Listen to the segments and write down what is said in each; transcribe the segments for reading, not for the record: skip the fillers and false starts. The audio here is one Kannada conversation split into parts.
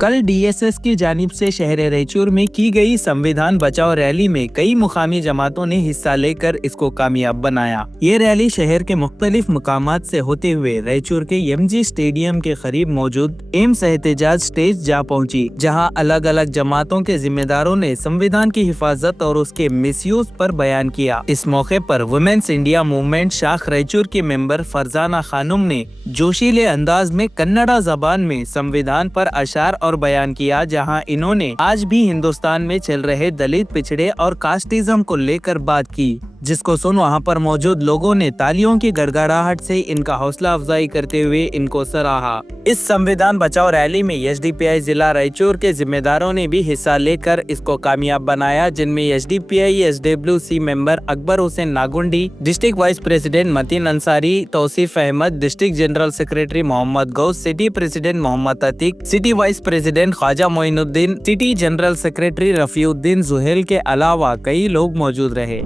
कल डीएसएस की जानिब से शहर रायचूर में की गई संविधान बचाओ रैली में कई मुकामी जमातों ने हिस्सा लेकर इसको कामयाब बनाया। ये रैली शहर के मुख्तलिफ मुकामात से होते हुए रायचूर के एमजी स्टेडियम के करीब मौजूद एम्स एहतजाज स्टेज जा पहुंची, जहां अलग अलग जमातों के जिम्मेदारों ने संविधान की हिफाजत और उसके मिसयूज पर बयान किया। इस मौके पर वुमेन्स इंडिया मूवमेंट शाख रायचूर की मेंबर फरजाना खानुम ने जोशीले अंदाज में कन्नड़ा जबान में संविधान पर अशार और बयान किया, जहां इन्होंने आज भी हिंदुस्तान में चल रहे दलित, पिछड़े और कास्टिज्म को लेकर बात की, जिसको सुन वहां पर मौजूद लोगों ने तालियों की गड़गड़ाहट से इनका हौसला अफजाई करते हुए इनको सराहा। इस संविधान बचाओ रैली में एसडीपीआई जिला रायचूर के जिम्मेदारों ने भी हिस्सा लेकर इसको कामयाब बनाया, जिनमें SDPI SWC member Akbar Hussain Nagundi, district vice president Mateen Ansari, Tauseef Ahmed, district general secretary Mohammed Ghouse, city president Mohammed Atiq, city vice president Khwaja Moinuddin, city general secretary Rafiuddin Juhel के अलावा कई लोग मौजूद रहे।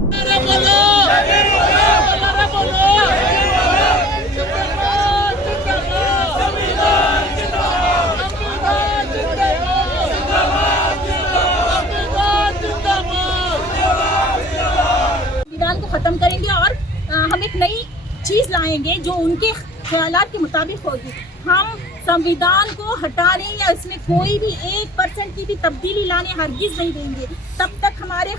खत्म करेंगे और हम एक नई चीज लाएंगे जो उनके ख्यालात के मुताबिक होगी। हम संविधान को हटाने या इसमें कोई भी 1% की भी तब्दीली लाने हरगिज नहीं देंगे। तब तक हमारे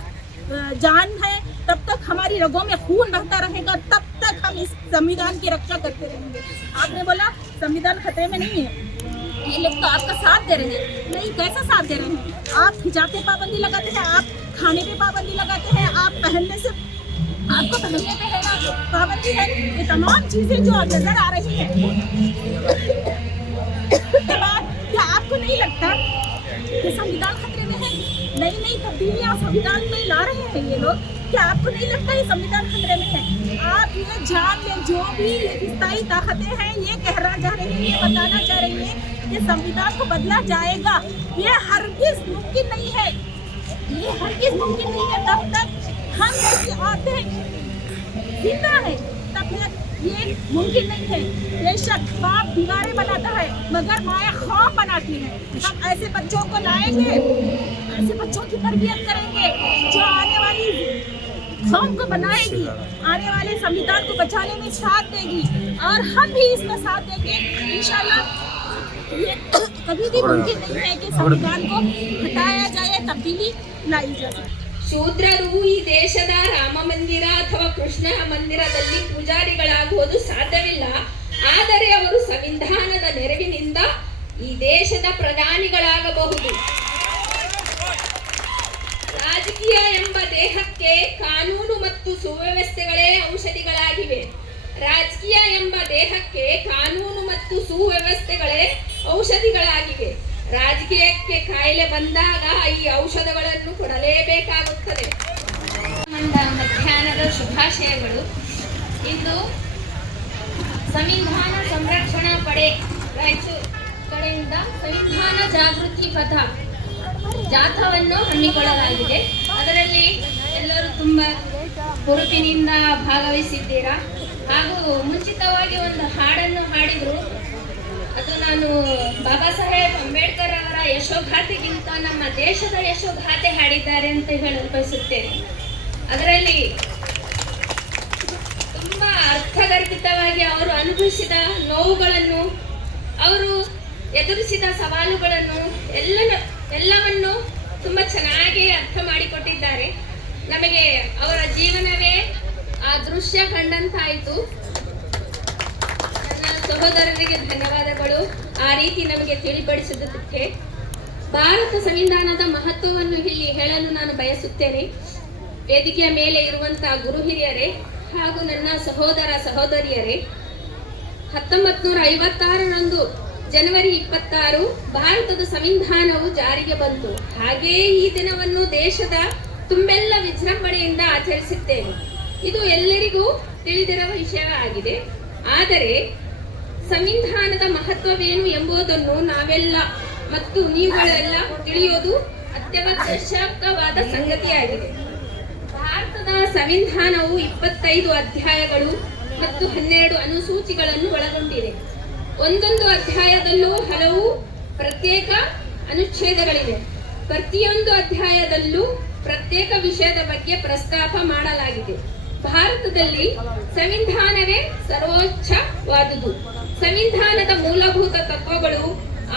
जान है, तब तक हमारी रगों में खून बहता रहेगा, तब तक हम इस संविधान की रक्षा करते रहेंगे। आपने बोला संविधान खतरे में नहीं है, ये लोग तो आपका साथ दे रहे हैं। नहीं, कैसा साथ दे रहे हैं? आप हिजाब पे पाबंदी लगाते हैं, आप खाने पे पाबंदी लगाते हैं, आप पहनने से आपको पहनने पे है ना पाबंदी है। ये तमाम चीजें जो नजर आ रही है के बाद क्या आपको नहीं लगता कि संविधान खतरे में है? नई नई तब्दीलियां संविधान में ला रहे हैं ये लोग। क्या आपको नहीं लगता ये संविधान खतरे में है? आप ये जान लें, जो भी स्थायी ताकतें हैं ये कहना चाह रही है, ये बताना चाह रही है कि संविधान को बदला जाएगा, ये हरगिज मुमकिन नहीं है। ये हरगिज मुमकिन नहीं है। तब तक हम जैसी औरतें जिंदा है तब तक ये मुमकिन नहीं है। बेशक बाप दीवारें बनाता है मगर माया खौफ बनाती है। हम ऐसे बच्चों को लाएंगे, ऐसे बच्चों की तरबियत करेंगे जो आने वाली कौम को बनाएगी, आने वाले संविधान को बचाने में साथ देगी, और हम भी इसका साथ देंगे इंशाल्लाह। ये कभी भी मुमकिन नहीं है कि संविधान को हटाया जाए, तब्दीली लाई जाए। ಶೂದ್ರರು ಈ ದೇಶದ ರಾಮ ಮಂದಿರ ಅಥವಾ ಕೃಷ್ಣ ಮಂದಿರದಲ್ಲಿ ಪೂಜಾರಿಗಳಾಗುವುದು ಸಾಧ್ಯವಿಲ್ಲ. ಆದರೆ ಅವರು ಸಂವಿಧಾನದ ನೆರವಿನಿಂದ ಈ ದೇಶದ ಪ್ರಧಾನಿಗಳಾಗಬಹುದು. ರಾಜಕೀಯ ಎಂಬ ದೇಹಕ್ಕೆ ಕಾನೂನು ಮತ್ತು ಸುವ್ಯವಸ್ಥೆಗಳೇ ಔಷಧಿಗಳಾಗಿವೆ. ರಾಜಕೀಯ ಎಂಬ ದೇಹಕ್ಕೆ ಕಾನೂನು ಮತ್ತು ಸುವ್ಯವಸ್ಥೆಗಳೇ ಔಷಧಿಗಳಾಗಿವೆ. ರಾಜಕೀಯಕ್ಕೆ ಕಾಯಿಲೆ ಬಂದಾಗ ಈ ಔಷಧಗಳನ್ನು ಕೊಡಲೇಬೇಕಾಗುತ್ತದೆ. ಮಧ್ಯಾಹ್ನದ ಶುಭಾಶಯಗಳು. ಇಂದು ಸಂವಿಧಾನ ಸಂರಕ್ಷಣಾ ಪಡೆ ರಾಯಚೂರು ಕಡೆಯಿಂದ ಸಂವಿಧಾನ ಜಾಗೃತಿ ಪಥ ಜಾಥಾವನ್ನು ಹಮ್ಮಿಕೊಳ್ಳಲಾಗಿದೆ. ಅದರಲ್ಲಿ ಎಲ್ಲರೂ ತುಂಬ ಹುರುಪಿನಿಂದ ಭಾಗವಹಿಸಿದ್ದೀರಾ. ಹಾಗೂ ಮುಂಚಿತವಾಗಿ ಒಂದು ಹಾಡನ್ನು ಹಾಡಿದರು. ಅದು ನಾನು ಬಾಬಾ ಸಾಹೇಬ್ ಅಂಬೇಡ್ಕರ್ ಅವರ ಯಶೋಗಾಥೆಗಿಂತ ನಮ್ಮ ದೇಶದ ಯಶೋಗಾಥೆ ಹಾಡಿದ್ದಾರೆ ಅಂತ ಹೇಳಲು ಬಯಸುತ್ತೇನೆ. ಅದರಲ್ಲಿ ತುಂಬಾ ಅರ್ಥಗರ್ಭಿತವಾಗಿ ಅವರು ಅನುಭವಿಸಿದ ನೋವುಗಳನ್ನು, ಅವರು ಎದುರಿಸಿದ ಸವಾಲುಗಳನ್ನು ಎಲ್ಲವನ್ನು ತುಂಬಾ ಚೆನ್ನಾಗಿ ಅರ್ಥ ಮಾಡಿಕೊಟ್ಟಿದ್ದಾರೆ. ನಮಗೆ ಅವರ ಜೀವನವೇ ಆ ದೃಶ್ಯ ಕಂಡಂತಾಯಿತು. ಸಹೋದರರಿಗೆ ಧನ್ಯವಾದಗಳು ಆ ರೀತಿ ನಮಗೆ ತಿಳಿಪಡಿಸಿದ್ದಕ್ಕೆ. ಭಾರತ ಸಂವಿಧಾನದ ಮಹತ್ವವನ್ನು ಇಲ್ಲಿ ಹೇಳಲು ನಾನು ಬಯಸುತ್ತೇನೆ. ವೇದಿಕೆಯ ಮೇಲೆ ಇರುವಂತಹ ಗುರು ಹಿರಿಯರೇ ಹಾಗೂ ನನ್ನ ಸಹೋದರ ಸಹೋದರಿಯರೇ, 1956ರಂದು ಜನವರಿ 26 ಭಾರತದ ಸಂವಿಧಾನವು ಜಾರಿಗೆ ಬಂತು. ಹಾಗೆಯೇ ಈ ದಿನವನ್ನು ದೇಶದ ತುಂಬೆಲ್ಲ ವಿಜೃಂಭಣೆಯಿಂದ ಆಚರಿಸುತ್ತೇವೆ. ಇದು ಎಲ್ಲರಿಗೂ ತಿಳಿದಿರುವ ವಿಷಯವಾಗಿದೆ. ಆದರೆ ಸಂವಿಧಾನದ ಮಹತ್ವವೇನು ಎಂಬುದನ್ನು ನಾವೆಲ್ಲ ಮತ್ತು ನೀವುಗಳೆಲ್ಲ ತಿಳಿಯೋದು ಅತ್ಯವಶ್ಯಕವಾದ ಸಂಗತಿಯಾಗಿದೆ. ಭಾರತದ ಸಂವಿಧಾನವು 25 ಅಧ್ಯಾಯಗಳು ಮತ್ತು 12 ಅನುಸೂಚಿಗಳನ್ನು ಒಳಗೊಂಡಿದೆ. ಒಂದೊಂದು ಅಧ್ಯಾಯದಲ್ಲೂ ಹಲವು ಪ್ರತ್ಯೇಕ ಅನುಚ್ಛೇದಗಳಿವೆ. ಪ್ರತಿಯೊಂದು ಅಧ್ಯಾಯದಲ್ಲೂ ಪ್ರತ್ಯೇಕ ವಿಷಯದ ಬಗ್ಗೆ ಪ್ರಸ್ತಾಪ ಮಾಡಲಾಗಿದೆ. ಭಾರತದಲ್ಲಿ ಸಂವಿಧಾನವೇ ಸರ್ವೋಚ್ಚವಾದುದು. ಸಂವಿಧಾನದ ಮೂಲಭೂತ ತತ್ವಗಳು,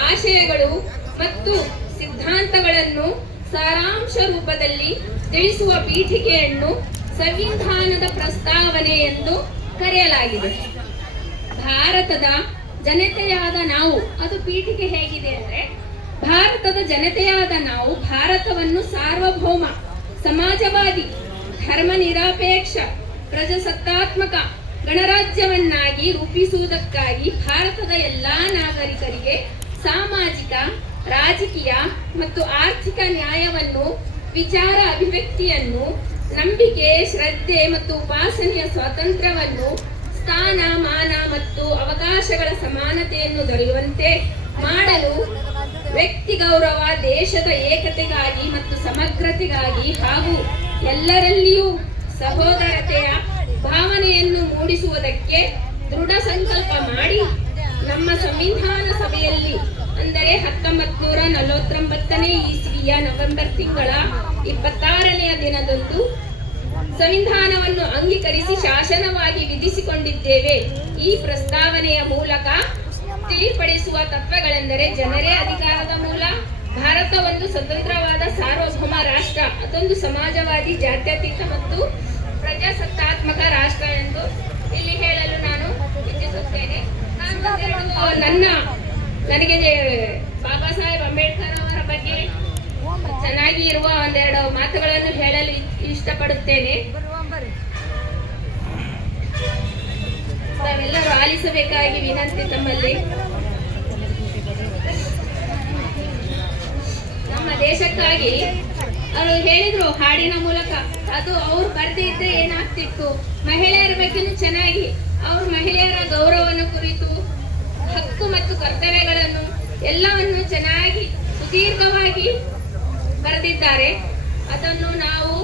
ಆಶಯಗಳು ಮತ್ತು ಸಿದ್ಧಾಂತಗಳನ್ನು ಸಾರಾಂಶ ರೂಪದಲ್ಲಿ ತಿಳಿಸುವ ಪೀಠಿಕೆಯನ್ನು ಸಂವಿಧಾನದ ಪ್ರಸ್ತಾವನೆ ಎಂದು ಕರೆಯಲಾಗಿದೆ. ಭಾರತದ ಜನತೆಯಾದ ನಾವು, ಅದು ಪೀಠಿಕೆ ಹೇಗಿದೆ ಅಂದ್ರೆ, ಭಾರತದ ಜನತೆಯಾದ ನಾವು ಭಾರತವನ್ನು ಸಾರ್ವಭೌಮ, ಸಮಾಜವಾದಿ, ಧರ್ಮ ನಿರಪೇಕ್ಷ, ಪ್ರಜಾಸತ್ತಾತ್ಮಕ ಗಣರಾಜ್ಯವನ್ನಾಗಿ ರೂಪಿಸುವುದಕ್ಕಾಗಿ ಭಾರತದ ಎಲ್ಲಾ ನಾಗರಿಕರಿಗೆ ಸಾಮಾಜಿಕ, ರಾಜಕೀಯ ಮತ್ತು ಆರ್ಥಿಕ ನ್ಯಾಯವನ್ನು, ವಿಚಾರ ಅಭಿವ್ಯಕ್ತಿಯನ್ನು, ನಂಬಿಕೆ, ಶ್ರದ್ಧೆ ಮತ್ತು ಉಪಾಸನೆಯ ಸ್ವಾತಂತ್ರ್ಯವನ್ನು, ಸ್ಥಾನ ಮಾನ ಮತ್ತು ಅವಕಾಶಗಳ ಸಮಾನತೆಯನ್ನು ದೊರೆಯುವಂತೆ ಮಾಡಲು, ವ್ಯಕ್ತಿ ಗೌರವ, ದೇಶದ ಏಕತೆಗಾಗಿ ಮತ್ತು ಸಮಗ್ರತೆಗಾಗಿ ಹಾಗೂ ಎಲ್ಲರಲ್ಲಿಯೂ ಸಹೋದರತೆಯ ಭಾವನೆಯನ್ನು ಮೂಡಿಸುವುದಕ್ಕೆ ದೃಢ ಸಂಕಲ್ಪ ಮಾಡಿ ನಮ್ಮ ಸಂವಿಧಾನ ಸಭೆಯಲ್ಲಿ ಅಂದರೆ 1949ನೇ ಇಸವಿಯ ನವೆಂಬರ್ ತಿಂಗಳ 26ನೆಯ ದಿನದಂದು ಸಂವಿಧಾನವನ್ನು ಅಂಗೀಕರಿಸಿ ಶಾಸನವಾಗಿ ವಿಧಿಸಿಕೊಂಡಿದ್ದೇವೆ. ಈ ಪ್ರಸ್ತಾವನೆಯ ಮೂಲಕ ತಿಳಿಪಡಿಸುವ ತತ್ವಗಳೆಂದರೆ: ಜನರೇ ಅಧಿಕಾರದ ಮೂಲ, ಭಾರತ ಒಂದು ಸ್ವತಂತ್ರವಾದ ಸಾರ್ವಭೌಮ ರಾಷ್ಟ್ರ, ಅದೊಂದು ಸಮಾಜವಾದಿ, ಜಾತ್ಯತೀತ ಮತ್ತು ಪ್ರಜಾಸತ್ತಾತ್ಮಕ ರಾಷ್ಟ್ರ ಎಂದು ಇಲ್ಲಿ ಹೇಳಲು ನಾನು ಇಚ್ಛಿಸುತ್ತೇನೆ. ನನಗೆ ಬಾಬಾ ಸಾಹೇಬ್ ಅಂಬೇಡ್ಕರ್ ಅವರ ಬಗ್ಗೆ ಚೆನ್ನಾಗಿ ಇರುವ ಒಂದೆರಡು ಮಾತುಗಳನ್ನು ಹೇಳಲು ಇಷ್ಟಪಡುತ್ತೇನೆ. ತಾವೆಲ್ಲರೂ ಆಲಿಸಬೇಕಾಗಿ ವಿನಂತಿ ತಮ್ಮಲ್ಲಿ. ನಮ್ಮ ದೇಶಕ್ಕಾಗಿ ಅವರು ಹೇಳಿದ್ರು ಹಾಡಿನ ಮೂಲಕ, ಅದು ಅವ್ರು ಬರ್ದಿದ್ರೆ ಏನಾಗ್ತಿತ್ತು, ಮಹಿಳೆಯರ ಬಗ್ಗೆನೂ ಚೆನ್ನಾಗಿ ಅವರು ಮಹಿಳೆಯರ ಗೌರವವನ್ನು ಕುರಿತು, ಹಕ್ಕು ಮತ್ತು ಕರ್ತವ್ಯಗಳನ್ನು ಎಲ್ಲವನ್ನು ಚೆನ್ನಾಗಿ ಸುದೀರ್ಘವಾಗಿ ಬರೆದಿದ್ದಾರೆ. ಅದನ್ನು ನಾವು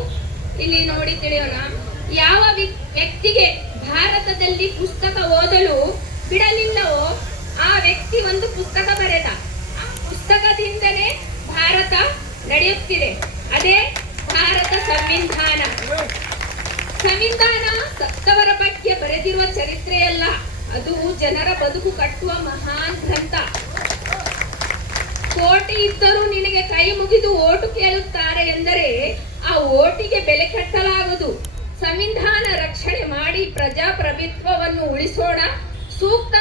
ಇಲ್ಲಿ ನೋಡಿ ತಿಳಿಯೋಣ. ಯಾವ ವ್ಯಕ್ತಿಗೆ ಭಾರತದಲ್ಲಿ ಪುಸ್ತಕ ಓದಲು ಬಿಡಲಿಲ್ಲವೋ ಆ ವ್ಯಕ್ತಿ ಒಂದು ಪುಸ್ತಕ ಬರೆದ. ಆ ಪುಸ್ತಕದಿಂದಲೇ ಭಾರತ ನಡೆಯುತ್ತಿದೆ. ಅದೇ ಭಾರತ ಸಂವಿಧಾನ. ಸಂವಿಧಾನ ಸತ್ತವರ ಬಗ್ಗೆ ಬರೆದಿರುವ ಚರಿತ್ರೆಯಲ್ಲ, ಅದು ಜನರ ಬದುಕು ಕಟ್ಟುವ ಮಹಾನ್ ಗ್ರಂಥ. ಕೋಟಿ ಇದ್ದರೂ ನಿನಗೆ ಕೈ ಮುಗಿದು ಓಟು ಕೇಳುತ್ತಾರೆ ಎಂದರೆ ಆ ಓಟಿಗೆ ಬೆಲೆ ಕಟ್ಟಲಾಗದು. ಸಂವಿಧಾನ ರಕ್ಷಣೆ ಮಾಡಿ ಪ್ರಜಾಪ್ರಭುತ್ವವನ್ನು ಉಳಿಸೋಣ. ಸೂಕ್ತ